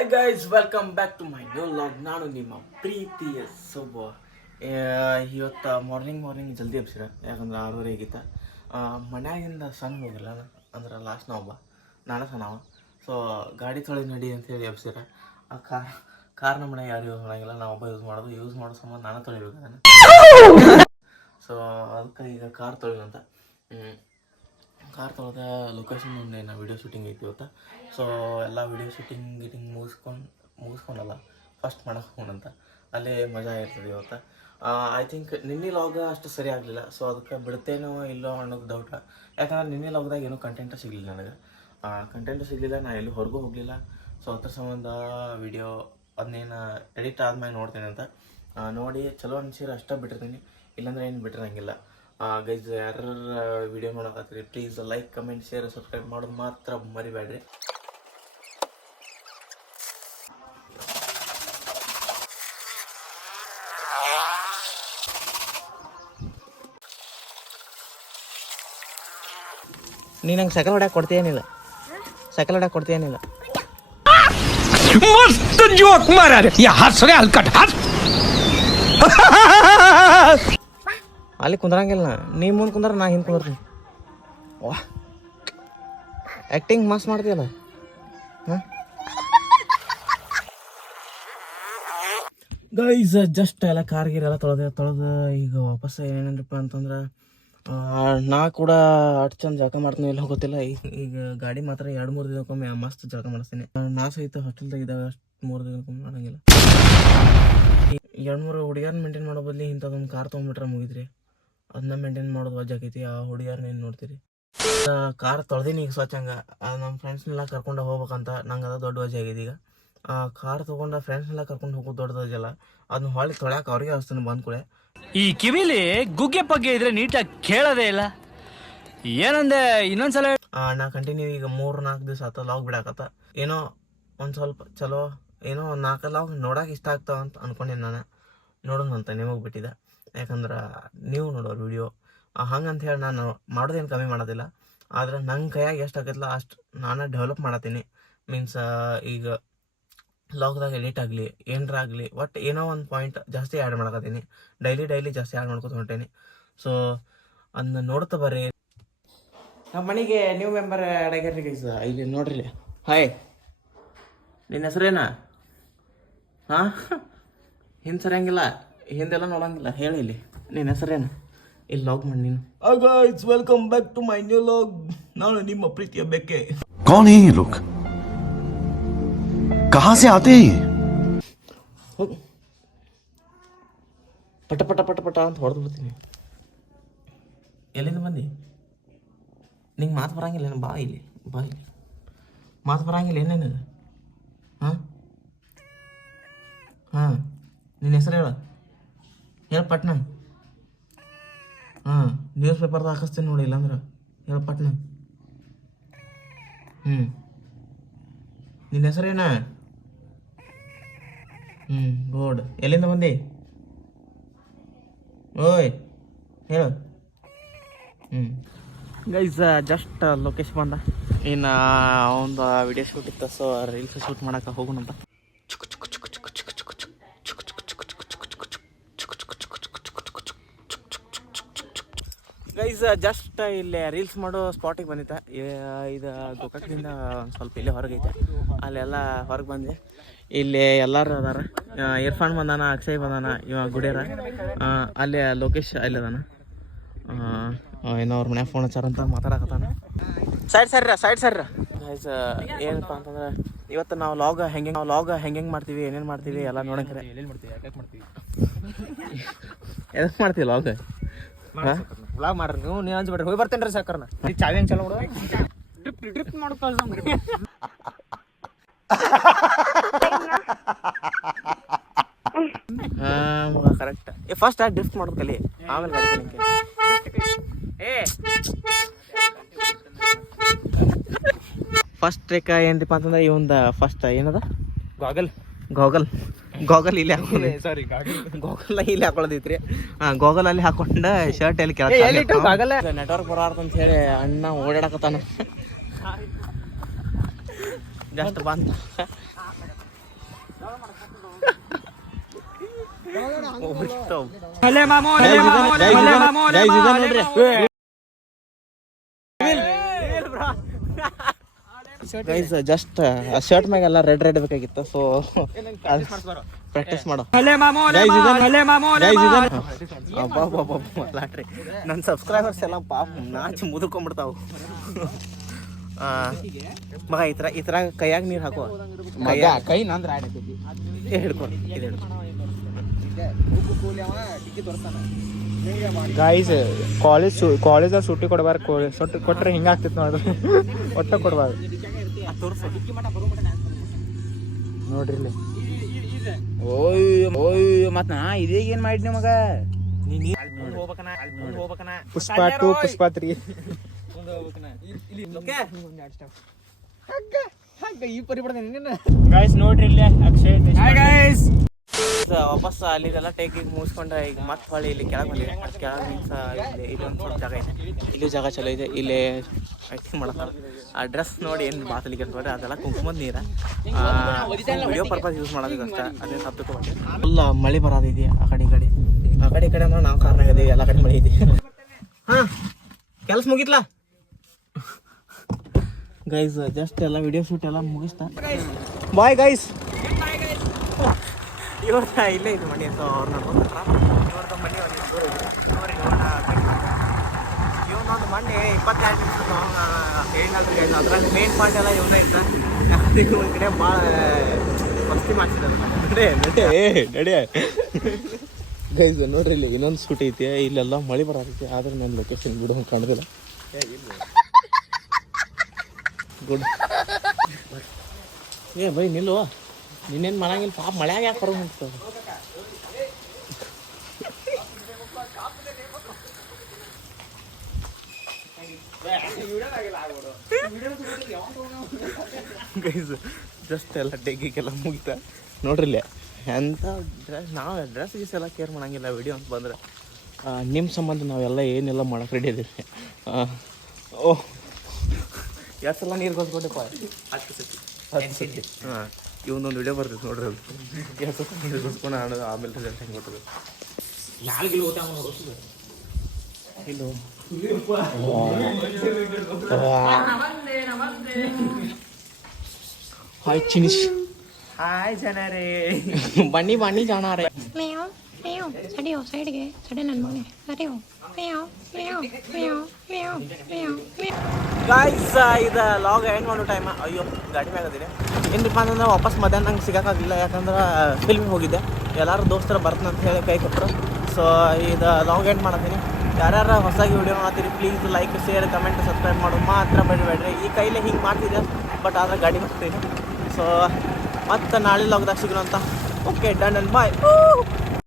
Hi guys, welcome back to my new vlog. ನಾನು ನಿಮ್ಮ ಪ್ರೀತಿಯ ಸೊಬ್ಬ. ಇವತ್ತು ಮಾರ್ನಿಂಗ್ ಜಲ್ದಿ ಎಬ್ಸಿರ, ಯಾಕಂದ್ರೆ 6:30 ಆಗಿತ್ತು. ಮನ್ಯಾಗಿಂದ ಸಣ್ಣ ಹೋಗಿಲ್ಲ ಅಂದ್ರೆ ಲಾಸ್ಟ್ ನಾವೊಬ್ಬ ನಾಳೆ ಸಣ್ಣವ. ಸೊ ಗಾಡಿ ತೊಳೆ ನಡಿ ಅಂತೇಳಿ ಎಬ್ಸಿರ. ಆ ಕಾರ್ನ ಮನೆ ಯಾರು ಯೂಸ್ ಮಾಡೋಂಗಿಲ್ಲ, ನಾವೊಬ್ಬ ಯೂಸ್ ಮಾಡೋ ಸಂಬಂಧ ನಾನು ತೊಳಿಬೇಕು ಅದನ್ನು. ಸೊ ಅದಕ್ಕೆ ಈಗ ಕಾರ್ ತೊಳಿದಂತ ಕಾರ್ ತೊಳೆದ ಲೊಕೇಶನ್ ಒಂದು ವೀಡಿಯೋ ಶೂಟಿಂಗ್ ಐತಿ ಇವತ್ತು. ಸೊ ಎಲ್ಲ ವೀಡಿಯೋ ಶೂಟಿಂಗ್ ಮುಗಿಸ್ಕೊಂಡಲ್ಲ ಫಸ್ಟ್ ಮಾಡಕ್ಕೆ ಹೋಗೋಣಂತ, ಅಲ್ಲೇ ಮಜಾ ಇರ್ತದೆ ಇವತ್ತು. ಐ ಥಿಂಕ್ ನಿನ್ನೆ ಲಾಗ ಅಷ್ಟು ಸರಿ ಆಗಲಿಲ್ಲ, ಸೊ ಅದಕ್ಕೆ ಬಿಡ್ತೇನೋ ಇಲ್ಲೋ ಅನ್ನೋದು ಡೌಟ. ಯಾಕಂದ್ರೆ ನಿನ್ನೆ ಲಾಗ್ದಾಗ ಏನೂ ಕಂಟೆಂಟು ಸಿಗಲಿಲ್ಲ ನನಗೆ. ನಾ ಎಲ್ಲೂ ಹೊರಗೂ ಹೋಗಲಿಲ್ಲ. ಸೊ ಅದ್ರ ಸಂಬಂಧ ವಿಡಿಯೋ ಅದನ್ನೇನು ಎಡಿಟ್ ಆದ್ಮೇಲೆ ನೋಡ್ತೇನೆ ಅಂತ ನೋಡಿ ಚಲೋ ಅನ್ಸಿರ ಅಷ್ಟೇ ಬಿಟ್ಟಿರ್ತೀನಿ, ಇಲ್ಲಾಂದ್ರೆ ಏನು ಬಿಟ್ಟಿರಂಗಿಲ್ಲ. ಗೈಸ್, ಯಾರು ವಿಡಿಯೋ ನೋಡೋಕ್ಕಾಗ್ತೀರಿ please like, comment, share, subscribe ಮಾಡೋದು ಮಾತ್ರ ಮರಿಬೇಡ್ರಿ. ನೀ ನಂಗೆ ಸೈಕಲ್ ಹೊಡ್ಯಾಕೆ ಕೊಡ್ತೀಯೇನಿಲ್ಲ, ಸೈಕಲ್ ಹೊಡ್ಯಾಕೆ ಕೊಡ್ತೀಯೇನಿಲ್ಲ. मस्त जोक मारा रे या हंस रे हलकट हंस ಅಲ್ಲಿ ಕುಂದ್ರಂಗಿಲ್ಲ, ನೀ ಮುಂದೆ ಕುಂದ್ರ ನಾ ಹಿಂದೆ ಕುಂದ್ರತೀನಿ. ವಾ, ಆ್ಯಕ್ಟಿಂಗ್ ಮಸ್ತ್ ಮಾಡ್ತೀಯಲ್ಲ. ಹಾಂ ಗೈಸ್, ಜಸ್ಟ್ ಎಲ್ಲ ಕಾರ್ಗಿರೆಲ್ಲ ತೊಳೆದು ಈಗ ವಾಪಸ್ ಏನೇನಪ್ಪ ಅಂತಂದ್ರೆ ನಾ ಕೂಡ ಅಷ್ಟು ಚಂದ ಜಳಕ ಮಾಡ್ತೀನಿ, ಎಲ್ಲ ಗೊತ್ತಿಲ್ಲ. ಈಗ ಗಾಡಿ ಮಾತ್ರ 2-3 ದಿನಕ್ಕೊಮ್ಮೆ ಮಸ್ತ್ ಜಳಕ ಮಾಡಿಸ್ತೀನಿ. ನಾ ಸಹಿತ ಹಾಸ್ಟೆಲ್ದಾಗ ಇದ್ದಾಗ ಅಷ್ಟು 3 ದಿನಕ್ಕೊಮ್ಮೆ ಮಾಡೋಂಗಿಲ್ಲ. 2-3 ಹುಡುಗಿಯರ್ನ ಮೇಂಟೈನ್ ಮಾಡೋ ಬದಲಿ ಇಂಥದ್ದೊಂದು ಕಾರ್ ತೊಗೊಂಡ್ಬಿಟ್ರೆ ಮುಗಿದ್ರಿ. ಅದನ್ನ ಮೇಂಟೈನ್ ಮಾಡೋದು ವಜ್ಜಾಕೈತಿ. ಆ ಹುಡುಗಿಯರ್ನ ಏನು ನೋಡ್ತೀರಿ. ಕಾರ್ ತೊಳೆದೀನಿ ಈಗ ಸ್ವಚ್ಛಂಗ. ನಮ್ಮ ಫ್ರೆಂಡ್ಸ್ನೆಲ್ಲ ಕರ್ಕೊಂಡು ಹೋಗ್ಬೇಕಂತ ನಂಗೆ ಅದು ದೊಡ್ಡ ವಜ್ಜೆ ಆಗೈತಿ. ಈಗ ಕಾರ್ ತೊಗೊಂಡು ಫ್ರೆಂಡ್ಸ್ನೆಲ್ಲ ಕರ್ಕೊಂಡು ಹೋಗೋದು ದೊಡ್ಡದಲ್ಲ, ಅದನ್ನ ಹೊಳ್ಳಿ ತೊಳ್ಯಾಕೆ ಅವ್ರಿಗೆ ಅನಿಸ್ತೀನಿ ಬಂದ್ ಕೂಡೆ. ಈ ಕಿವಿಲಿ ಗುಗ್ಗೆ ಪಗ್ಗೆ ಇದ್ರೆ ನೀಟಾಗಿ ಕೇಳೋದೇ ಇಲ್ಲ. ಏನಂದೆ ಇನ್ನೊಂದ್ಸಲ ನಾ ಕಂಟಿನ್ಯೂ ಈಗ 3-4 ದಿವಸ ಆತ ಲಾಗ್ ಬಿಡಾಕತ್ತ. ಏನೋ ಒಂದು ಸ್ವಲ್ಪ ಚಲೋ, ಏನೋ ಒಂದು 4 ಲಾಗ್ ನೋಡಕ್ಕೆ ಇಷ್ಟ ಆಗ್ತಾವ ಅಂತ ಅನ್ಕೊಂಡೇನಿ ನಾನು. ನೋಡೋಣ ಅಂತ ನಿಮಗೆ ಬಿಟ್ಟಿದ್ದೆ, ಯಾಕಂದ್ರೆ ನೀವು ನೋಡೋರು ವಿಡಿಯೋ ಹಂಗಂತ ಹೇಳಿ ನಾನು ಮಾಡೋದೇನು ಕಮ್ಮಿ ಮಾಡೋದಿಲ್ಲ. ಆದ್ರೆ ನಂಗೆ ಕೈಯಾಗ ಎಷ್ಟು ಆಗತ್ತಲ್ಲ ಅಷ್ಟು ನಾನು ಡೆವಲಪ್ ಮಾಡತ್ತೀನಿ. ಮೀನ್ಸ್ ಈಗ ಲಾಗ್ದಾಗ ಎಡಿಟ್ ಆಗಲಿ ಏನರ ಆಗಲಿ ಒಟ್ಟು ಏನೋ ಒಂದು ಪಾಯಿಂಟ್ ಜಾಸ್ತಿ ಆ್ಯಡ್ ಮಾಡಕತ್ತೀನಿ. ಡೈಲಿ ಜಾಸ್ತಿ ಆ್ಯಡ್ ಮಾಡ್ಕೊತ ಹೊಂಟೇನಿ. ಸೊ ಅದನ್ನ ನೋಡ್ತಾ ಬರ್ರಿ. ನಮ್ಮ ಮನೆಗೆ ನ್ಯೂ ಮೆಂಬರ್ ಆ್ಯಡ್ ಆಗ್ಯಾರ್ರಿ ಗೈಸ್. ಇಲ್ಲಿ ನೋಡ್ರಿ. ಹಾಯ್, ನಿನ್ನ ಹೆಸರೇನ? ಹಾಂ, ಹಿಂದೆ ಸರಿಯಂಗಿಲ್ಲ, ಹಿಂದೆಲ್ಲ ನೋಡಂಗಿಲ್ಲ. ಹೇಳಿ ಇಲ್ಲಿ ನಿನ್ನ ಹೆಸರೇನು? ಇಲ್ಲಿ ಲಾಗ್ ಮಾಡಿ ನೀನು. Guys, welcome back to my new vlog. ನಾನು ನಿಮ್ಮ ಪ್ರೀತಿಯ ಬೆಕ್ಕೆ. कौन है ये लोग? कहाँ से आते हैं? ಹೋಗು, ಪಟ ಅಂತ ಹೊಡೆದು ಬಿಡ್ತೀನಿ. ಎಲ್ಲಿಂದ ಬಂದಿ? ನಿಂಗೆ ಮಾತು ಬರಂಗಿಲ್ಲ ಏನು? ಬಾ ಇಲ್ಲಿ ಮಾತು ಬರಂಗಿಲ್ಲ ಏನೇನು? ಹಾಂ ನಿನ್ನ ಹೆಸರು ಹೇಳ ಪಟ್ನ. ನ್ಯೂಸ್ ಪೇಪರ್ದಾಗ ಹಾಕಿಸ್ತೀನಿ ನೋಡಿ, ಇಲ್ಲಾಂದ್ರೆ ಹೇಳ ಪಟ್ನ. ನಿನ್ನ ಹೆಸರೇನ? ಗೋಡ್. ಎಲ್ಲಿಂದ ಬಂದಿ? ಓಯ್ ಹೇಳು. ಗೈಸ್, ಜಸ್ಟ್ ಲೊಕೇಶನ್ ಬಂದ. ಇನ್ನು ಒಂದು ವಿಡಿಯೋ ಶೂಟ್ ಇತ್ತು, ಸೊ ರೀಲ್ಸ್ ಶೂಟ್ ಮಾಡೋಕೆ ಹೋಗೋಣಂತ. ಗೈಸ್, ಜಸ್ಟ್ ಇಲ್ಲಿ ರೀಲ್ಸ್ ಮಾಡೋ ಸ್ಪಾಟಿಗೆ ಬಂದಿತ್ತ. ಇದು ಗೋಕಾಕ್ದಿಂದ ಒಂದು ಸ್ವಲ್ಪ ಇಲ್ಲೇ ಹೊರಗೈತೆ. ಅಲ್ಲೆಲ್ಲ ಹೊರಗೆ ಬಂದೆ. ಇಲ್ಲಿ ಎಲ್ಲರೂ ಅದಾರ. ಇರ್ಫಾನ್ ಬಂದಾನ, ಅಕ್ಷಯ್ ಬಂದಾನ, ಇವ ಗುಡಿಯರ. ಅಲ್ಲಿ ಲೋಕೇಶ್ ಅಲ್ಲಿ ಅದಾನ. ಏನೋ ಅವ್ರ ಮನ್ಯಾಗ ಫೋನ್ ಹಚ್ಚಾರ ಅಂತ ಮಾತಾಡಕತ್ತಾನ. ಸೈಡ್ ಸರ್ರ ಗೈಸ್, ಏನಪ್ಪ ಅಂತಂದ್ರೆ ಇವತ್ತು ನಾವು ಲಾಗ್ ಹೆಂಗೆ ಮಾಡ್ತೀವಿ, ಏನೇನು ಮಾಡ್ತೀವಿ ಎಲ್ಲ ನೋಡಂಗ್ರೆ. ಎದಕ್ಕೆ ಮಾಡ್ತೀವಿ ಲಾಗ್? ವ್ಲಾಗ್ ಮಾಡ್ರಿ ನೀವು. ನೀನು ಹಂಚ್ಬಿಡ್ರಿ, ಹೋಗಿ ಬರ್ತೇನೆ ರೀ ಸಾಕರ್ನ. ಚಾವಿ ಹೆಂಗೆ ಚಲೋ ನೋಡು, ಡ್ರಿಪ್ ಮಾಡ್ಕೊಳ್ಳಿ. ಕರೆಕ್ಟ್. ಫಸ್ಟ್ ಡ್ರಿಫ್ಟ್ ಮಾಡೋದು ಕಲಿ, ಆಮೇಲೆ ಫಸ್ಟ್ ಟ್ರಿಕ್ ಏನಪ್ಪ ಅಂತಂದ್ರೆ ಇವಂದ ಫಸ್ಟ್ ಏನದ ಗಾಗಲ್ ಇಲ್ಲಿ ಹಾಕೊಳ್ಳಿ. ಸಾರಿ, ಗಾಗಲ್ ಇಲ್ಲಿ ಹಾಕೊಳ್ಳೋದೈತ್ರಿ. ಗಾಗಲ್ ಅಲ್ಲಿ ಹಾಕೊಂಡು ಶರ್ಟ್ ಎಲ್ಲಿ ನೆಟ್ವರ್ಕ್ ಬರಾರ್ದು ಅಂತ ಹೇಳಿ ಅಣ್ಣ ಓಡಾಡಕತ್ತಾನ. ಜಸ್ಟ್ ಬಂದ ಗೈಸ್ ಜಸ್ಟ್ ಶರ್ಟ್ ಮ್ಯಾಗೆಲ್ಲ ರೆಡ್ ಬೇಕಾಗಿತ್ತು ಸೊ ಪ್ರಾಕ್ಟೀಸ್ ಮಾಡೋ ಲಾಟ್ರಿ ನನ್ನ ಸಬ್ಸ್ಕ್ರೈಬರ್ಸ್ ಎಲ್ಲ ಪಾಪ ನಾಚಿ ಮುದುಕೊಂಡ್ಬಿಡ್ತಾವು ಮಗ ಈ ಥರ ಕೈಯಾಗ ನೀರು ಹಾಕುವ ಕೈ ನಂದ್ರ ಹಿಡ್ಕೊಂಡು ಇದು ಗಾಯ್ಸ್ ಕಾಲೇಜ್ ಸೂಟಿ ಕೊಡಬಾರ್ದು ಸುಟ್ಟಿ ಕೊಟ್ರೆ ಹಿಂಗಾಗ್ತಿತ್ತು ನೋಡ್ರಿ ಒಟ್ಟ ಕೊಡ್ಬಾರ್ದು ನೋಡ್ರಿ ಇಲ್ಲಿ ಓಯ್ ಮತ್ ನಾ ಇದೀಗ ಏನ್ ಮಾಡಿದ್ನಿ ಮಗ ಪುಷ್ಪ 2 ಪುಷ್ಪ 3 ಗಾಯ್ಸ್ ನೋಡ್ರಿ ಇಲ್ಲಿ ಅಕ್ಷಯ್ ಗಾಯ್ಸ್ ವಾಪಸ್ ಅಲ್ಲಿದೆಲ್ಲ ಟೇಕಿಂಗ್ ಮುಗಿಸ್ಕೊಂಡ್ರೆ ಈಗ ಮತ್ತೆ ಹೊಳ್ಳಿ ಇಲ್ಲಿ ಕೆಳಗೆ ಬಂದಿದೆ ಕೆಳಗೆ ಮೀನ್ಸ್ ಇಲ್ಲಿ ಒಂದು ಸ್ವಲ್ಪ ಜಾಗ ಇದೆ ಇಲ್ಲಿ ಜಾಗ ಚಲೋ ಇದೆ ಇಲ್ಲಿ ಆ್ಯಕ್ಟಿಂಗ್ ಮಾಡ್ತಾರೆ ಆ ಡ್ರೆಸ್ ನೋಡಿ ಏನು ಬಾತಲಿಗೆ ಅಂತಂದ್ರೆ ಅದೆಲ್ಲ ಕುಂಕುಮದ ನೀರ ವಿಡಿಯೋ ಪರ್ಪಸ್ ಯೂಸ್ ಮಾಡೋದು ಅಷ್ಟೇ ಅದೇ ಸಬ್ಜೆಕ್ಟ್ ಬಗ್ಗೆ ಫುಲ್ ಮಳೆ ಬರೋದಿದೆ ಆ ಕಡೆ ಅಂದ್ರೆ ನಾವು ಕಾರಣ ಇದೀವಿ ಎಲ್ಲ ಕಡೆ ಮಳೆ ಇದೆ ಹಾಂ ಕೆಲಸ ಮುಗಿತ್ಲಾ ಗೈಸ್ ಜಸ್ಟ್ ಎಲ್ಲ ವಿಡಿಯೋ ಶೂಟ್ ಎಲ್ಲ ಮುಗಿಸ್ತಾ ಬಾಯ್ ಗೈಸ್ ಇವ್ರದ್ದು ಇಲ್ಲೇ ಇದು ಮನೆ ಸೊ ಅವ್ರನ್ನ ಇವ್ರದ್ದು ಮನೆ ಇವನೊಂದು ಮೊನ್ನೆ 22 ನಿಮಿಷ ಹೇಳಿನಲ್ರಿ ಅದ್ರಲ್ಲಿ ಮೇನ್ ಪಾಯಿಂಟ್ ಎಲ್ಲ ಇವನ್ನ ಇದ್ದ ಒಂದು ಕಡೆ ಭಾಳ ಮಸ್ತಿ ಮಾಡ್ತಿದ್ದಾರೆ ನಡೆ ಗೈಸ್ ನೋಡ್ರಿ ಇಲ್ಲಿ ಇನ್ನೊಂದು ಶೂಟ್ ಐತಿ ಇಲ್ಲೆಲ್ಲ ಮಳೆ ಬರತೈತಿ ಆದ್ರೆ ನನ್ನ ಲೊಕೇಶನ್ ಬಿಡೋ ಕಾಣೋದಿಲ್ಲ ಗುಡ್ ಬೈ ನಿಲ್ಲು ನಿನ್ನೇನು ಮಾಡಂಗಿಲ್ಲ ಪಾಪ ಮಳ್ಯಾಗ ಯಾಕೆ ಹೊರಗೆ ಹೋಗ್ತದೆ ಗೈಸ್ ಜಸ್ಟ್ ಎಲ್ಲ ಟೆಕ್ಕಿಗೆಲ್ಲ ಮುಗಿತಾ ನೋಡ್ರಿ ಇಲ್ಲೇ ಎಂಥ ಡ್ರೆಸ್ ನಾವು ಡ್ರೆಸ್ ಗೀಸ್ ಎಲ್ಲ ಕೇರ್ ಮಾಡಂಗಿಲ್ಲ ವಿಡಿಯೋ ಅಂತ ಬಂದ್ರೆ ನಿಮ್ಮ ಸಂಬಂಧ ನಾವೆಲ್ಲ ಏನೆಲ್ಲ ಮಾಡಕ್ಕೆ ರೆಡಿ ಇದೀವಿ ಓಹ್ ಎಷ್ಟು ಸಲ ನೀರು ಕೊಸ್ಕೊಟ್ಟೆಪ್ಪ 10 ಸತಿ ಹಾಂ ಇವನೊಂದು ವಿಡಿಯೋ ಬರ್ತೈತೆ ನೋಡ್ರಿ ಅದು ಎಷ್ಟು ಸಲ ನೀರು ಕೊಸ್ಕೊಂಡು ಅನ್ನೋದು ಆಮೇಲೆ ರಿಸಲ್ಟ್ ಹೆಂಗೆ ಕೊಟ್ಟದು ಯಾರಿಗಿಲ್ಲ ಓದ್ತಾ ನೋಡೋದು ಇಲ್ಲೋ ಹಾಯ್ ಚಿನಿಶ್ ಹಾಯ್ ಜನರೇ ಬನ್ನಿ ಜಾಣಾರೆ ಸಡಿಯೋ ಸೈಡ್ಗೆ ಸಡೆ ನನ್ನ ಮನೆ ಸರಿಯೋ ಗಾಯ್ಸ್ ಇದು ಲಾಗ್ ಎಂಡ್ ಮಾಡೋ ಟೈಮ್ ಅಯ್ಯೋ ಗಾಡಿ ಮ್ಯಾಗದಿರಿ ಏನಪ್ಪ ಅಂತಂದ್ರೆ ವಾಪಸ್ ಮಧ್ಯಾಹ್ನ ನಂಗೆ ಸಿಗೋಕ್ಕಾಗಲಿಲ್ಲ ಯಾಕಂದ್ರೆ ಫಿಲ್ಮಿಗೆ ಹೋಗಿದ್ದೆ ಎಲ್ಲರೂ ದೋಸ್ತರು ಬರ್ತಂತ ಹೇಳಿ ಕೈ ಕೊಟ್ಟರು ಸೊ ಇದು ಲಾಗ್ ಎಂಡ್ ಮಾಡತ್ತೀನಿ ಯಾರ್ಯಾರು ಹೊಸದಾಗಿ ವಿಡಿಯೋ ಮಾಡ್ತೀರಿ please like share comment subscribe ಮಾಡೋದು ಮಾತ್ರ ಬೇಡ್ರಿ ಈ ಕೈಲೇ ಹಿಂಗೆ ಮಾಡ್ತಿದ್ದೆ ಬಟ್ ಆದರೆ ಗಾಡಿ ಹೋಗ್ತೀನಿ ಸೊ ಮತ್ತು ನಾಳೆ ಲಾಗ್ದಾಗ ಸಿಗೋಣ ಅಂತ ಓಕೆ ಡನ್ ಅಂಡ್ ಬಾಯ್